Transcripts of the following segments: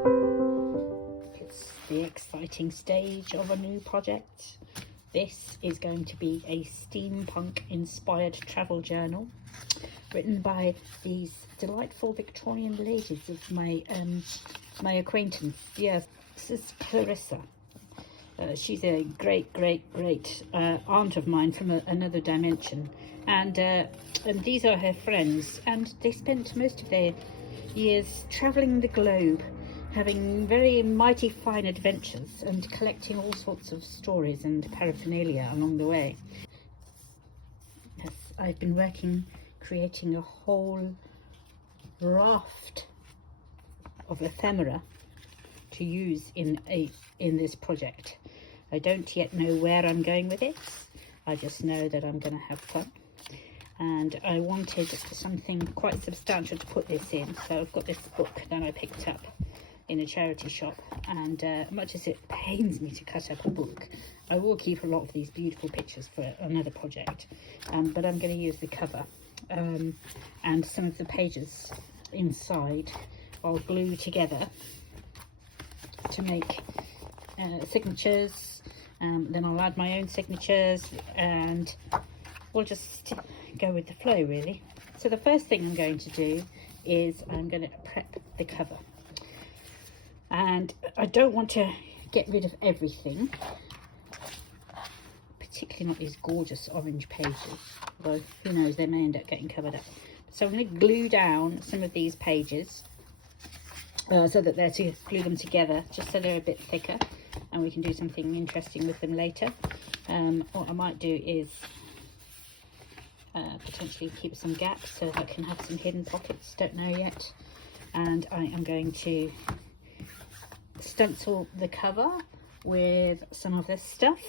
It's the exciting stage of a new project. This is going to be a steampunk inspired travel journal written by these delightful Victorian ladies of my acquaintance. Yes, this is Clarissa. She's a great aunt of mine from another dimension, and these are her friends, and they spent most of their years travelling the globe, having very mighty fine adventures and collecting all sorts of stories and paraphernalia along the way. Yes, I've been creating a whole raft of ephemera to use in this project. I don't yet know where I'm going with it. I just know that I'm going to have fun, and I wanted something quite substantial to put this in, so I've got this book that I picked up in a charity shop, and much as it pains me to cut up a book, I will keep a lot of these beautiful pictures for another project, but I'm going to use the cover, and some of the pages inside I'll glue together to make signatures. Then I'll add my own signatures, and we'll just go with the flow, really. So the first thing I'm going to do is I'm going to prep the cover, and I don't want to get rid of everything, particularly not these gorgeous orange pages, although who knows, they may end up getting covered up. So I'm going to glue down some of these pages so that they're to glue them together, just so they're a bit thicker, and we can do something interesting with them later. What I might do is potentially keep some gaps so I can have some hidden pockets, don't know yet. And I am going to stencil the cover with some of this stuff,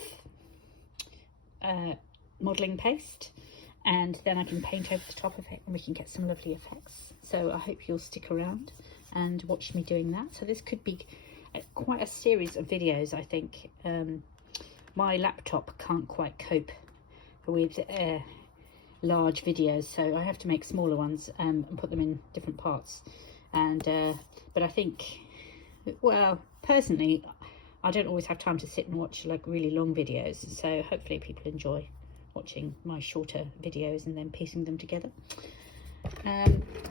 modelling paste, and then I can paint over the top of it and we can get some lovely effects. So I hope you'll stick around and watch me doing that. So this could be quite a series of videos, I think. My laptop can't quite cope with large videos, so I have to make smaller ones and put them in different parts. And but I think, well, personally, I don't always have time to sit and watch like really long videos, so hopefully people enjoy watching my shorter videos and then piecing them together.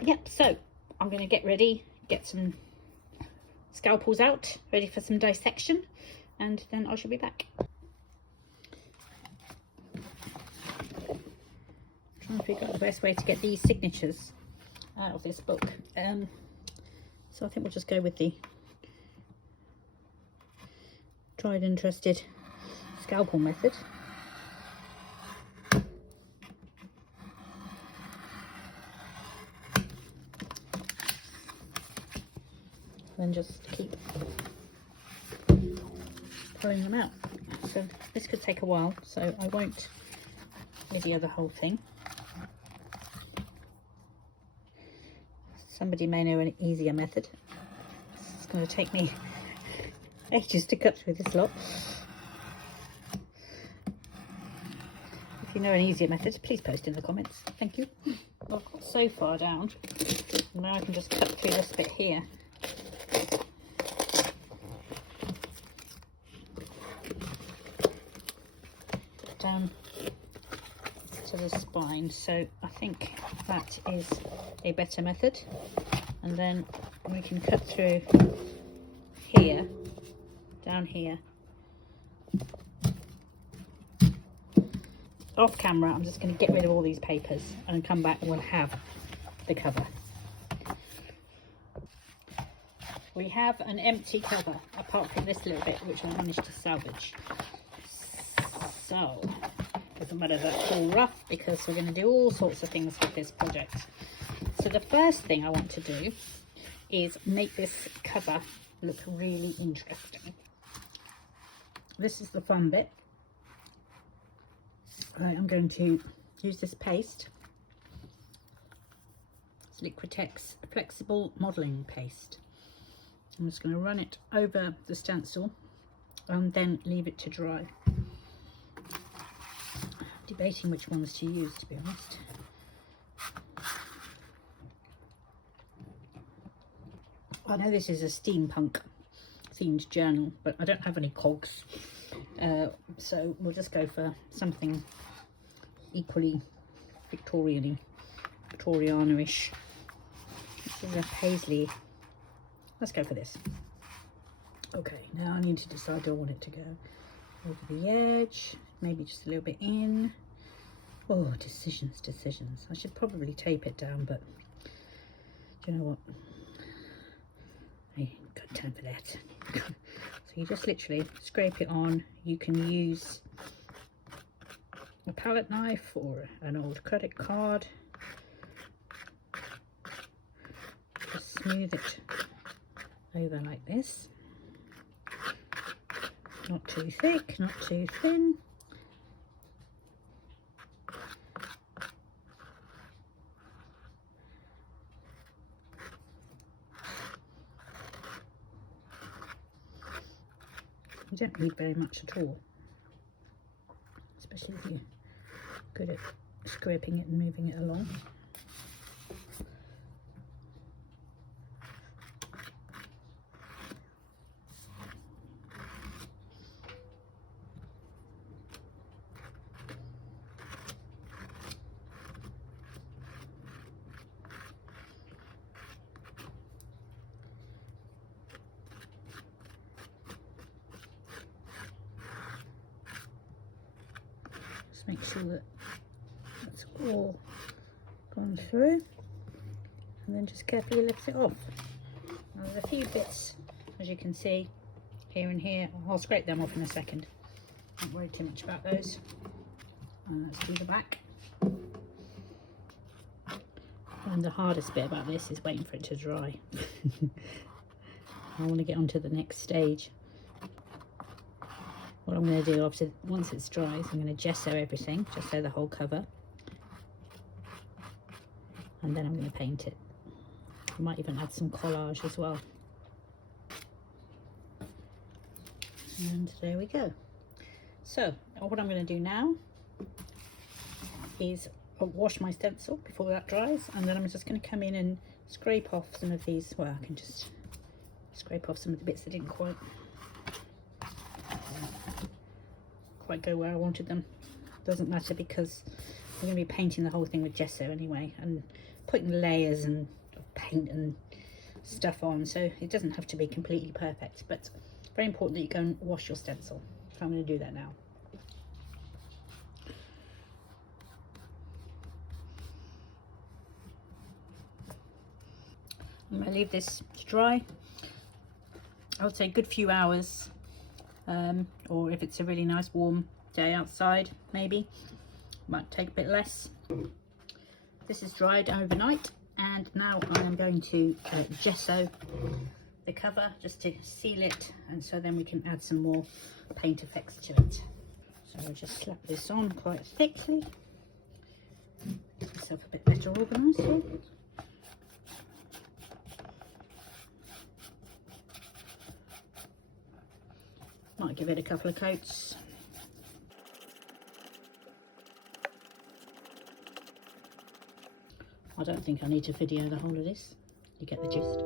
Yep, so I'm going to get ready, get some scalpels out, ready for some dissection, and then I shall be back. Trying to figure out the best way to get these signatures out of this book. So I think we'll just go with the tried and trusted scalpel method. Then just keep pulling them out. So this could take a while, so I won't video the whole thing. Somebody may know an easier method. It's going to take me ages to cut through this lot. If you know an easier method, please post in the comments. Thank you. I've got so far down, now I can just cut through this bit here. Down to the spine, so I think that is a better method, and then we can cut through here, down here. Off camera, I'm just going to get rid of all these papers and come back and we'll have the cover. We have an empty cover apart from this little bit which I managed to salvage. So doesn't matter if that's all rough, because we're going to do all sorts of things with this project. So the first thing I want to do is make this cover look really interesting. This is the fun bit. I'm going to use this paste. It's Liquitex flexible modelling paste. I'm just going to run it over the stencil and then leave it to dry. Debating which ones to use, to be honest. I know this is a steampunk themed journal, but I don't have any cogs, so we'll just go for something equally Victoriana-ish. This is a paisley. Let's go for this. Okay, now I need to decide, do I want it to go over the edge, maybe just a little bit in? Oh, decisions. I should probably tape it down, but do you know what? I ain't got time for that. So you just literally scrape it on. You can use a palette knife or an old credit card. Just smooth it over like this. Not too thick, not too thin. You don't need very much at all, especially if you're good at scraping it and moving it along. Make sure that that's all gone through, and then just carefully lift it off. Now, there's a few bits, as you can see, here and here. I'll scrape them off in a second. Don't worry too much about those. And let's do the back. And the hardest bit about this is waiting for it to dry. I want to get on to the next stage. What I'm going to do, obviously, once it's dry, is I'm going to gesso everything, gesso the whole cover, and then I'm going to paint it. I might even add some collage as well. And there we go. So what I'm going to do now is wash my stencil before that dries, and then I'm just going to come in and scrape off some of these. Well, I can just scrape off some of the bits that didn't quite go where I wanted them. Doesn't matter, because I'm going to be painting the whole thing with gesso anyway, and putting layers and paint and stuff on, so it doesn't have to be completely perfect, but very important that you go and wash your stencil. So I'm going to do that now. I'm going to leave this to dry. I would say a good few hours. Or if it's a really nice warm day outside, maybe might take a bit less. This is dried overnight, and now I am going to gesso the cover just to seal it, and so then we can add some more paint effects to it. So I'll just slap this on quite thickly. Get myself a bit better organised here. Might give it a couple of coats. I don't think I need to video the whole of this. You get the gist.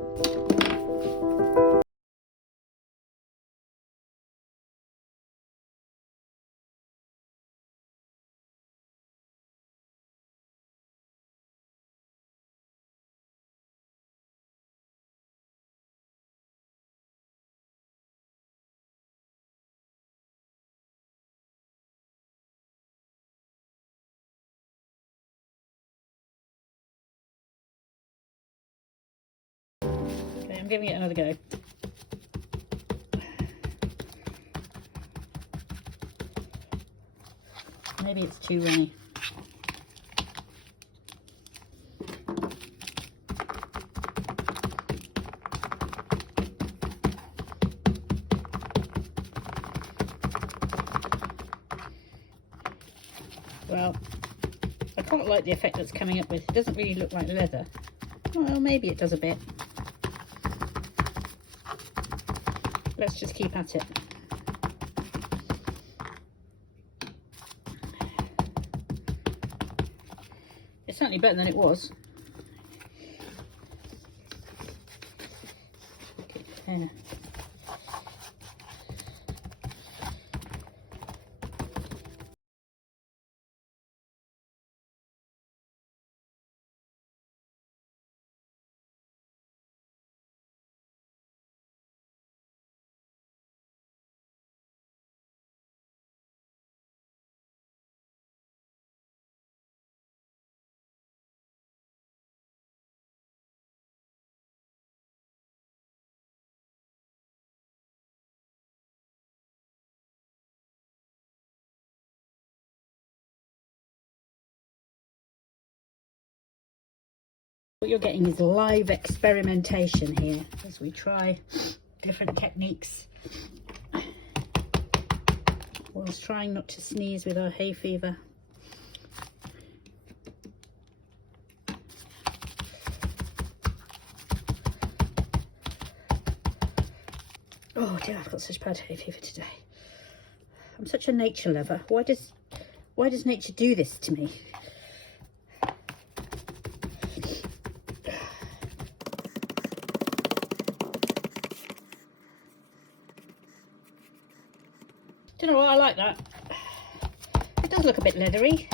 Okay, I'm giving it another go. Maybe it's too runny. Well, I quite like the effect that's coming up with. It doesn't really look like leather. Well, maybe it does a bit. Let's just keep at it. It's certainly better than it was. there. What you're getting is live experimentation here as we try different techniques whilst trying not to sneeze with our hay fever. Oh dear, I've got such bad hay fever today. I'm such a nature lover. Why does nature do this to me? Do you know what? I like that. It does look a bit leathery.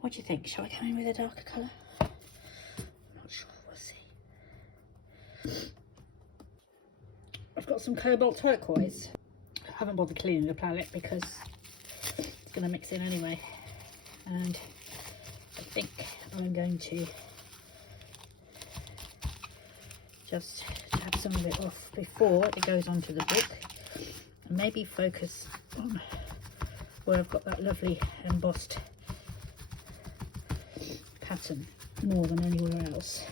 What do you think? Shall I come in with a darker colour? I'm not sure. We'll see. I've got some cobalt turquoise. I haven't bothered cleaning the palette because it's going to mix in anyway. And I think I'm going to just tap some of it off before it goes onto the book, and maybe focus on where I've got that lovely embossed pattern more than anywhere else.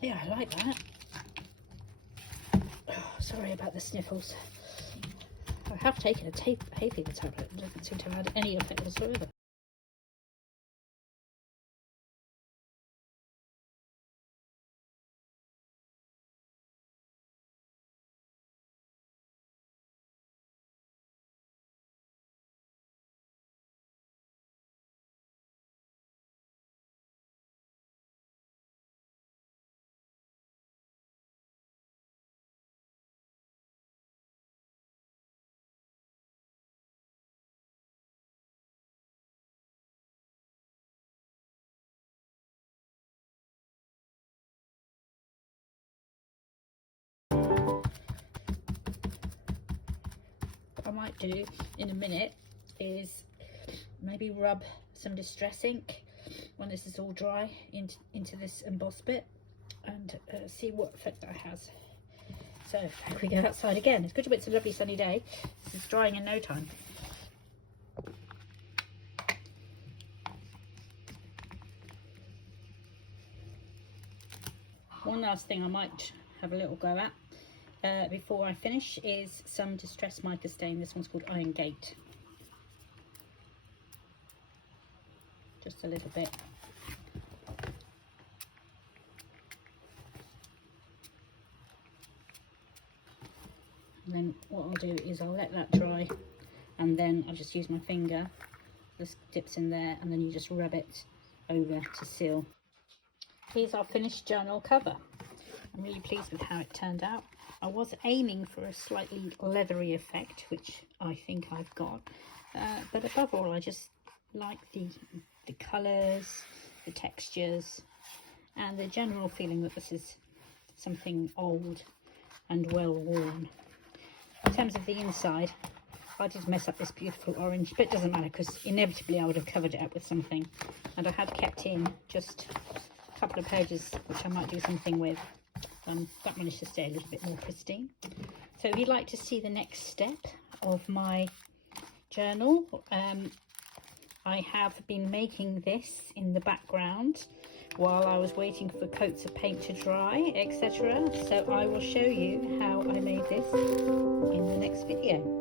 Yeah, I like that. Oh, sorry about the sniffles. I have taken a hay fever tablet. It doesn't seem to have had any effect whatsoever. What I might do in a minute is maybe rub some distress ink when this is all dry into this embossed bit, and see what effect that has. So we go outside again. It's good to be, it's a lovely sunny day. This is drying in no time. One last thing I might have a little go at before I finish is some distress mica stain. This one's called Iron Gate. Just a little bit. And then what I'll do is I'll let that dry, and then I'll just use my finger. This dips in there, and then you just rub it over to seal. Here's our finished journal cover. I'm really pleased with how it turned out. I was aiming for a slightly leathery effect, which I think I've got. But above all, I just like the colours, the textures, and the general feeling that this is something old and well worn. In terms of the inside, I did mess up this beautiful orange, but it doesn't matter because inevitably I would have covered it up with something. And I had kept in just a couple of pages which I might do something with. That managed to stay a little bit more pristine. So if you'd like to see the next step of my journal, I have been making this in the background while I was waiting for coats of paint to dry, etc. So I will show you how I made this in the next video.